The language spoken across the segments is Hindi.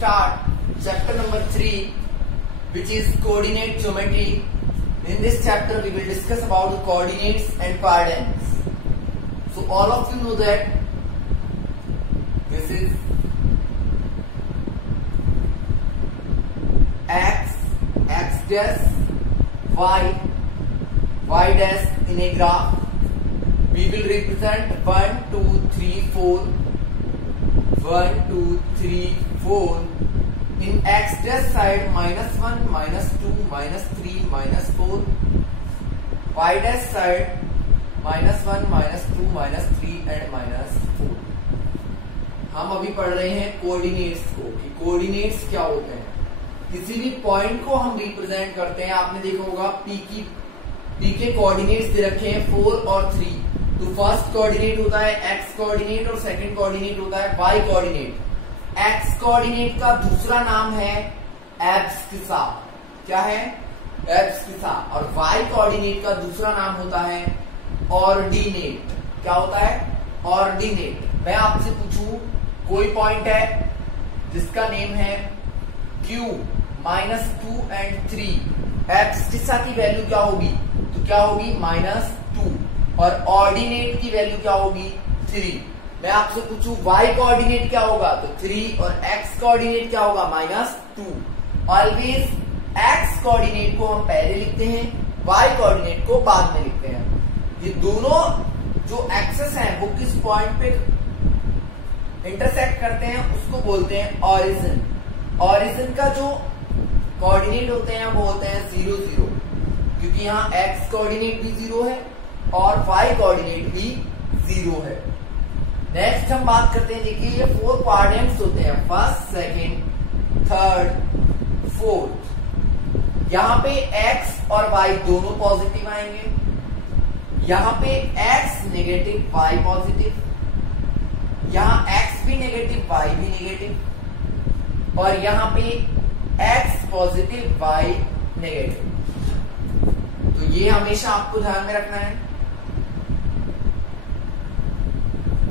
start chapter number 3, which is coordinate geometry. In this chapter we will discuss about the coordinates and coordinates. So all of you know that this is x, x dash, y, y dash in a graph. We will represent 1, 2, 3, 4, 1, 2, 3, 4. In x dash side -1, -2, -3, -4. Y dash side -1, -2, -3 and -4. हम अभी पढ़ रहे हैं कोऑर्डिनेट्स को कि कोऑर्डिनेट्स क्या होते हैं। किसी भी पॉइंट को हम रिप्रेजेंट करते हैं। आपने देखा होगा पी के कोऑर्डिनेट्स दे रखे हैं 4 और 3। तो फर्स्ट कोऑर्डिनेट होता है एक्स कोऑर्डिनेट और सेकंड कोऑर्डिनेट होता है वाई कोऑर्डिनेट। एक्स कोऑर्डिनेट का दूसरा नाम है एब्सकिसा। क्या है? एब्सकिसा। और वाई कोऑर्डिनेट का दूसरा नाम होता है ऑर्डिनेट। क्या होता है? ऑर्डिनेट। मैं आपसे पूछूं, कोई पॉइंट है जिसका नेम है Q -2 and 3। एब्सकिसा की वैल्यू क्या होगी? तो क्या होगी? -2। और ऑर्डिनेट की वैल्यू क्या होगी? 3। मैं आपसे पूछूं y कोऑर्डिनेट क्या होगा? तो 3। और x कोऑर्डिनेट क्या होगा? -2। ऑलवेज x कोऑर्डिनेट को हम पहले लिखते हैं, y कोऑर्डिनेट को बाद में लिखते हैं। ये दोनों जो एक्सेस हैं वो किस पॉइंट पे इंटरसेक्ट करते हैं उसको बोलते हैं ऑरिजिन। ऑरिजिन का जो कोऑर्डिनेट होते हैं वो होते हैं 0, 0, क्योंकि यहाँ x कोऑर्डिनेट भी 0 है और y कोऑर्डिनेट भी 0 है। नेक्स्ट हम बात करते हैं, देखिए ये 4 कोऑर्डिनेट्स होते हैं, फर्स्ट, सेकंड, थर्ड, फोर्थ। यहाँ पे x और y दोनों पॉजिटिव आएंगे। यहाँ पे x नेगेटिव y पॉजिटिव, यहाँ x भी नेगेटिव y भी नेगेटिव, और यहाँ पे x पॉजिटिव y नेगेटिव। तो ये हमेशा आपको ध्यान में रखना है।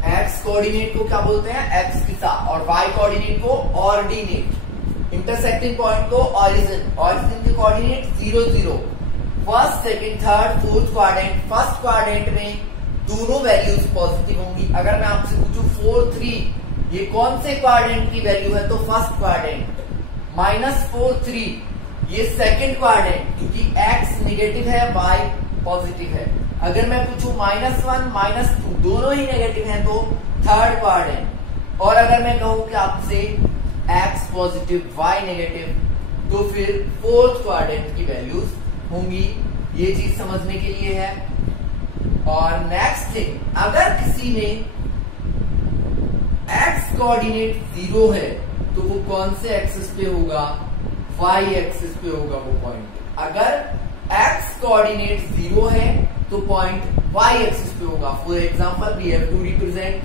एक्स कोऑर्डिनेट को क्या बोलते हैं? एब्सकिसा। और वाई कोऑर्डिनेट को ऑर्डिनेट। इंटरसेक्टिंग पॉइंट को ऑरिजिन। ऑरिजिन के coordinate 0, 0। First, second, third, fourth quadrant. First quadrant में दोनों वैल्यूज पॉजिटिव होंगी। अगर मैं आपसे पूछूं 4, 3 ये कौन से क्वाड्रेंट की वैल्यू है? तो फर्स्ट क्वाड्रेंट। -4, 3 ये सेकंड क्वाड्रेंट, क्योंकि x नेगेटिव है, y पॉजिटिव है। अगर मैं पूछूं -1, -2 दोनों ही नेगेटिव हैं तो थर्ड क्वाड्रेंट। और अगर मैं कहूं कि आपसे x पॉजिटिव y नेगेटिव तो फिर फोर्थ क्वाड्रेंट की वैल्यूज होंगी। ये चीज समझने के लिए है। और नेक्स्ट थिंग, अगर किसी में x कोऑर्डिनेट 0 है तो वो कौन से एक्सिस पे होगा? y एक्सिस पे होगा वो पॉइंट। अगर x कोऑर्डिनेट 0 है तो पॉइंट y एक्सिस पे होगा। For example we have to represent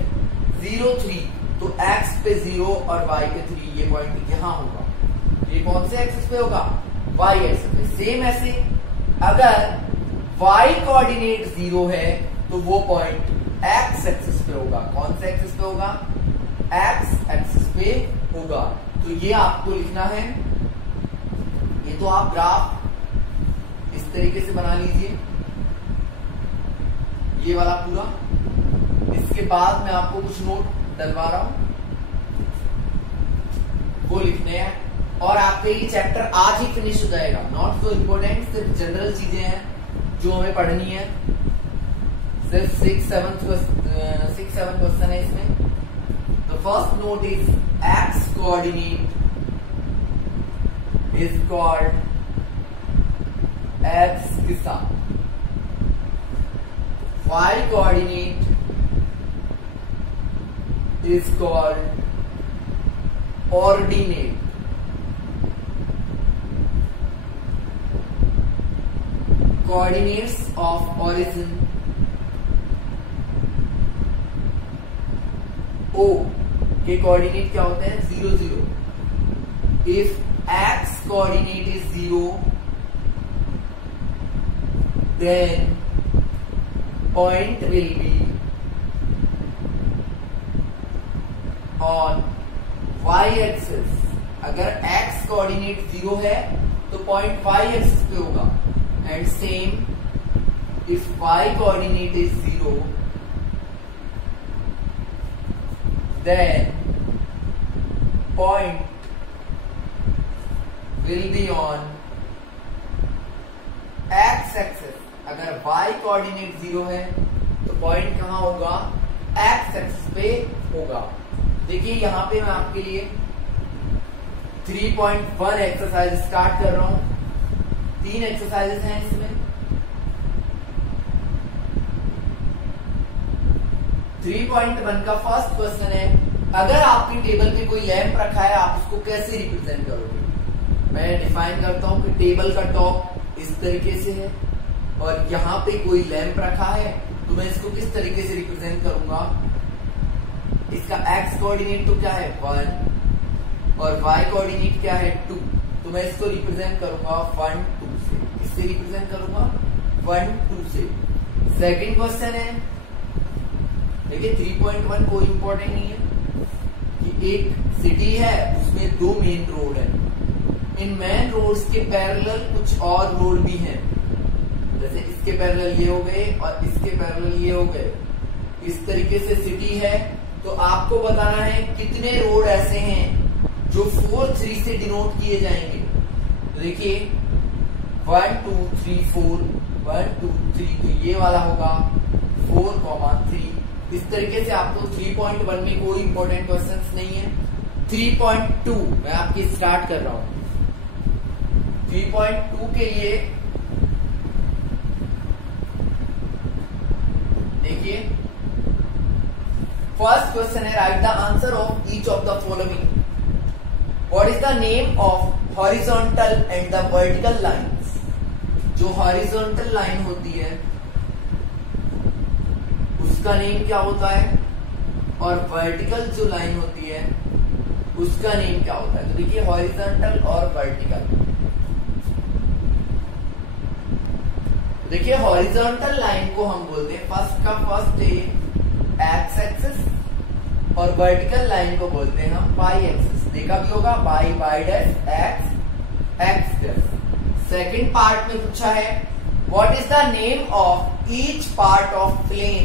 0, 3 तो x पे 0 और y पे 3, ये पॉइंट यहां होगा। ये कौन से एक्सिस पे होगा? y एक्सिस पे। सेम ऐसे अगर y कोऑर्डिनेट 0 है तो वो पॉइंट x एक्सिस पे होगा। कौन से एक्सिस पे होगा? x एक्सिस पे होगा। तो ये आपको लिखना है। ये तो आप ग्राफ इस तरीके से बना लीजिए, ये वाला पूरा। इसके बाद मैं आपको कुछ नोट डलवा रहा हूं, वो लिखने हैं और आपके ये चैप्टर आज ही फिनिश हो जाएगा। नॉट सो इम्पोर्टेंट, सिर्फ जनरल चीजें हैं जो हमें पढ़नी है। सिर्फ 6-7 क्वेश्चन है इसमें। The first note is x coordinate is called abscissa. Y coordinate is called ordinate. Coordinates of origin O के कोऑर्डिनेट क्या होते हैं? 0, 0। If x coordinate is 0 then point will be on y axis अगर x कोऑर्डिनेट 0 है तो पॉइंट y एक्सिस पे होगा, and same if y coordinate is 0 then point will be on x axis. अगर y कोऑर्डिनेट 0 है तो पॉइंट कहां होगा, x एक्सिस पे होगा। देखिए यहां पे मैं आपके लिए 3.1 एक्सरसाइज स्टार्ट कर रहा हूं। 3 एक्सरसाइजेस हैं इसमें। 3.1 का फर्स्ट क्वेश्चन है, अगर आपकी टेबल पे कोई लैंप रखा है आप उसको कैसे रिप्रेजेंट करोगे। मैं डिफाइन करता हूं कि टेबल का टॉप इस तरीके से है और यहाँ पे कोई लैंप रखा है, तो मैं इसको किस तरीके से रिप्रेजेंट करूंगा। इसका x कोऑर्डिनेट तो क्या है 1 और y कोऑर्डिनेट क्या है 2, तो मैं इसको रिप्रेजेंट करूंगा 1 2 से। इससे रिप्रेजेंट करूंगा 1 2 से। सेकंड क्वेश्चन है, देखिए 3.1 कोई इंपॉर्टेंट नहीं है कि एक सिटी है उसमें 2 मेन रोड है, इन मेन रोड्स के पैरेलल कुछ और रोड भी हैं, जैसे इसके पैरेलल ये हो गए और इसके पैरेलल ये हो गए। इस तरीके से सिटी है, तो आपको बताना है कितने रोड ऐसे हैं जो 4 3 से डिनोट किए जाएंगे। तो देखिए 1 2 3 4 1 2 3, तो ये वाला होगा 4, 3। इस तरीके से आपको 3.1 में कोई इंपॉर्टेंट क्वेश्चंस नहीं है। 3.2 मैं आपकी स्टार्ट कर रहा हूं। 3.2 के लिए देखिए फर्स्ट क्वेश्चन है, right the answer of each of the following. What is the name of horizontal and the vertical lines. जो हॉरिजॉन्टल लाइन होती है उसका नेम क्या होता है, और वर्टिकल जो लाइन होती है उसका नेम क्या होता है। तो देखिए हॉरिजॉन्टल और वर्टिकल, देखिए हॉरिजॉन्टल लाइन को हम बोलते हैं फर्स्ट का फर्स्ट एक्स एक्सिस और वर्टिकल लाइन को बोलते हैं हम वाई एक्सिस। देखा भी होगा Y dash X X dash. Second part में पूछा है, what is the name of each part of plane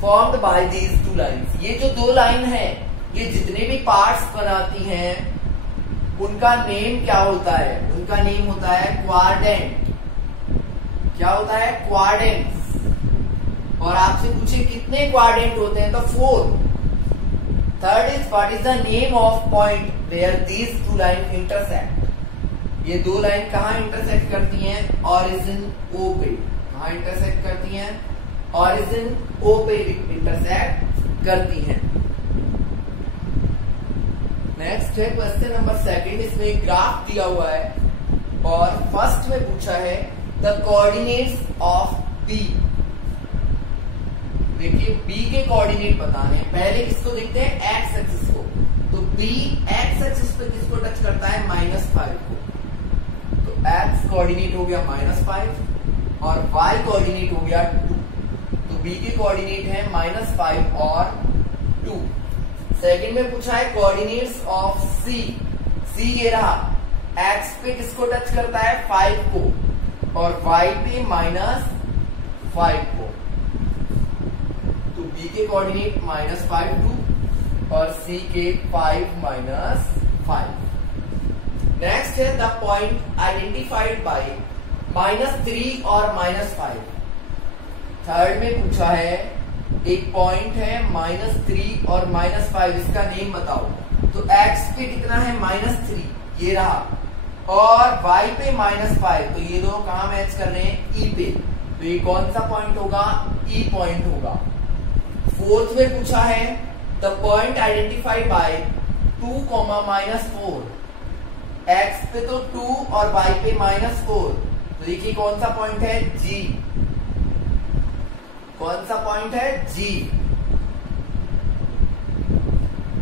formed by these 2 lines. ये जो 2 लाइन है ये जितने भी पार्ट्स बनाती हैं उनका नेम क्या होता है, उनका नेम होता है क्वाड्रेंट। क्या होता है, क्वाड्रेंट्स। और आपसे पूछे कितने क्वाड्रेंट होते हैं, तो 4। Third is what is the name of point where these 2 line intersect. ये 2 लाइन कहाँ इंटरसेक्ट करती हैं, ऑरिजिन ओ पे। कहाँ इंटरसेक्ट करती हैं, ऑरिजिन ओ पे इंटरसेक्ट करती हैं। नेक्स्ट है क्वेश्चन नंबर 2। इसमें एक ग्राफ दिया हुआ है और फर्स्ट में पूछा है द कोऑर्डिनेट्स ऑफ बी। देखिए बी के कोऑर्डिनेट बताने हैं। पहले किसको देखते हैं, एक्स एक्सिस को। तो बी एक्स एक्सिस पे किसको टच करता है, -5 को। तो एक्स कोऑर्डिनेट हो गया -5 और वाई कोऑर्डिनेट हो गया 2। तो बी के कोऑर्डिनेट है -5 और 2। सेकंड में पूछा है कोऑर्डिनेट्स ऑफ सी। सी ये रहा, एक्स पे किसको टच करता है, 5 को, और y पे -5 को। तो b के कोऑर्डिनेट -5 2 और c के 5 -5। नेक्स्ट है द पॉइंट आइडेंटिफाइड बाय -3 और -5। थर्ड में पूछा है एक पॉइंट है -3 और -5, इसका नेम बताओ। तो x पे कितना है, -3, ये रहा, और y पे -5, तो ये दोनों कहां मैच कर रहे हैं, E पे। तो ये कौन सा पॉइंट होगा, E पॉइंट होगा। फोर्थ में पूछा है the point identified by 2, -4। x पे तो 2 और y पे -4, तो देखिए कौन सा पॉइंट है, G। कौन सा पॉइंट है, G।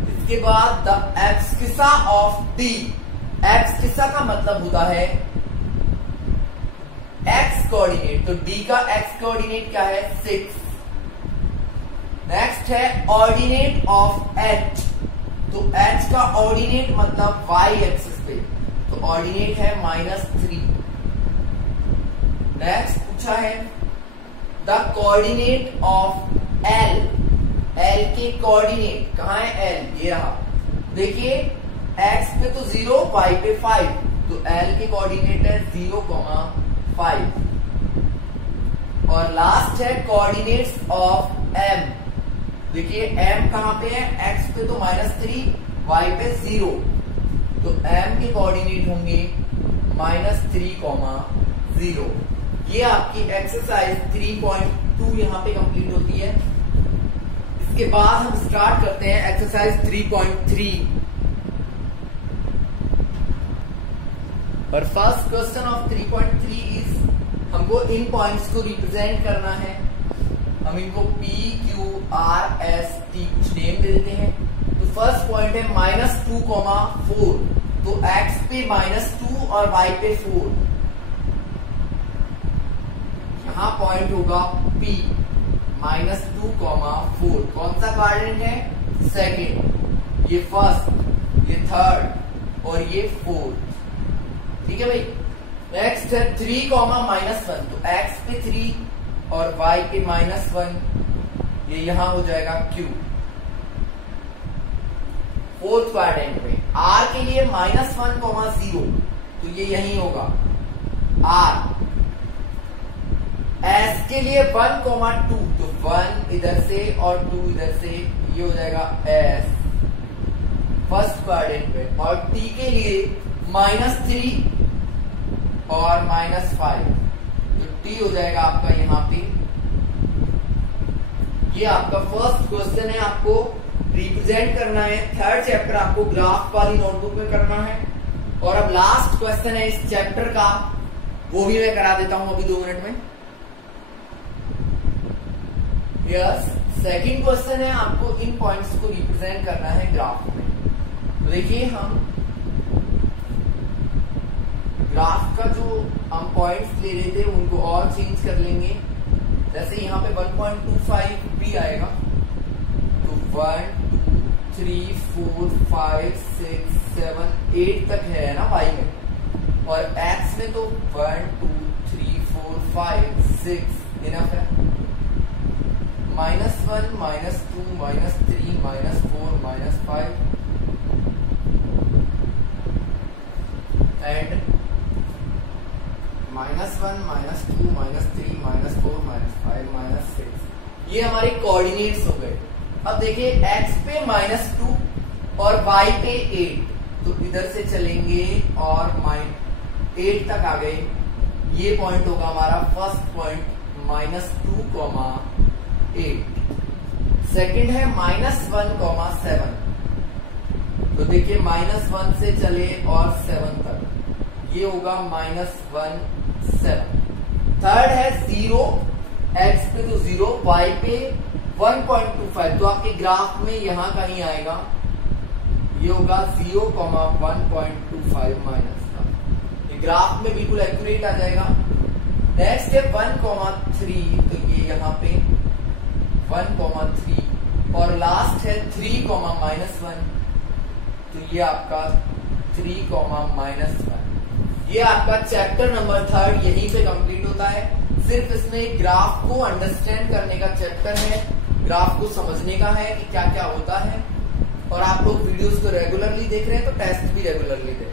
इसके बाद the abscissa of D। Abscissa का मतलब होता है x कोऑर्डिनेट, तो D का x कोऑर्डिनेट क्या है, 6। नेक्स्ट है ऑर्डिनेट ऑफ H। तो h का ऑर्डिनेट मतलब y एक्सिस पे, तो ऑर्डिनेट है -3। नेक्स्ट पूछा है the coordinate of L, L के कोऑर्डिनेट कहाँ है L, ये रहा। देखिए x पे तो 0, y पे 5, तो L के कोऑर्डिनेट है 0,5। और लास्ट है कोऑर्डिनेट्स ऑफ M। देखिए m कहां पे है, x पे तो -3, y पे 0, तो m के कोऑर्डिनेट होंगे -3,0। ये आपकी एक्सरसाइज 3.2 यहां पे कंप्लीट होती है। इसके बाद हम स्टार्ट करते हैं एक्सरसाइज 3.3। और फर्स्ट क्वेश्चन ऑफ 3.3 इज, हमको इन पॉइंट्स को रिप्रेजेंट करना है। हम इनको P, Q, R, S, T कुछ नेम दे देते हैं। तो फर्स्ट पॉइंट है -2,4, तो x पे -2 और y पे 4। यहां पॉइंट होगा P, -2,4। कौन सा क्वाड्रेंट है, सेकेंड, ये फर्स्ट, ये थर्ड और ये फोर्थ। ठीक है भाई। नेक्स्ट है 3,-1, तो x पे 3 और y पे -1, ये यहां हो जाएगा Q। फोर्थ क्वाड्रेंट पे R के लिए -1,0, तो ये यहीं होगा R। S के लिए 1,2, तो 1 इधर से और 2 इधर से, ये हो जाएगा S फर्स्ट क्वाड्रेंट पे। और T के लिए -3 और -5, तो T हो जाएगा आपका यहाँ पे। ये आपका फर्स्ट क्वेश्चन है, आपको रिप्रेजेंट करना है। थर्ड चैप्टर आपको ग्राफ वाली नोटबुक में करना है। और अब लास्ट क्वेश्चन है इस चैप्टर का, वो भी मैं करा देता हूं अभी 2 मिनट में। यस, सेकंड क्वेश्चन है, आपको इन पॉइंट्स को रिप्रेजेंट करना है ग्राफ में। तो देखिए हम ग्राफ का जो हम पॉइंट्स ले रहे थे उनको और चेंज कर लेंगे। जैसे यहाँ पे 1.25 भी आएगा, तो 1, 2, 3, 4, 5, 6, 7, 8 तक है ना y में। और x में तो 1, 2, 3, 4, 5, 6 इनफ है। -1, -2, -3, -4, -5 एंड -1, -2, -3, -4, -5, -6। ये हमारे कोऑर्डिनेट्स हो गए। अब देखिए x पे -2 और y पे 8, तो इधर से चलेंगे और 8 तक आ गए। ये पॉइंट होगा हमारा फर्स्ट पॉइंट, -2,8। सेकंड है -1,7, तो देखिए -1 से चले और 7 तक, ये होगा -1,7। थर्ड है 0, x पे तो 0, y पे 1.25, तो आपके ग्राफ में यहां कहीं आएगा, ये होगा 0,1.25 माइनस का। ये ग्राफ में बिल्कुल एक्यूरेट आ जाएगा। नेक्स्ट है 1,3, तो ये यहाँ पे 1,3 और लास्ट है 3,-1, तो ये आपका 3,-1। ये आपका चैप्टर नंबर 3 यहीं पे कंप्लीट होता है। सिर्फ इसमें ग्राफ को अंडरस्टैंड करने का चैप्टर है, ग्राफ को समझने का है कि क्या क्या होता है। और आप लोग वीडियोस को रेगुलरली देख रहे हैं तो टेस्ट भी रेगुलरली दें।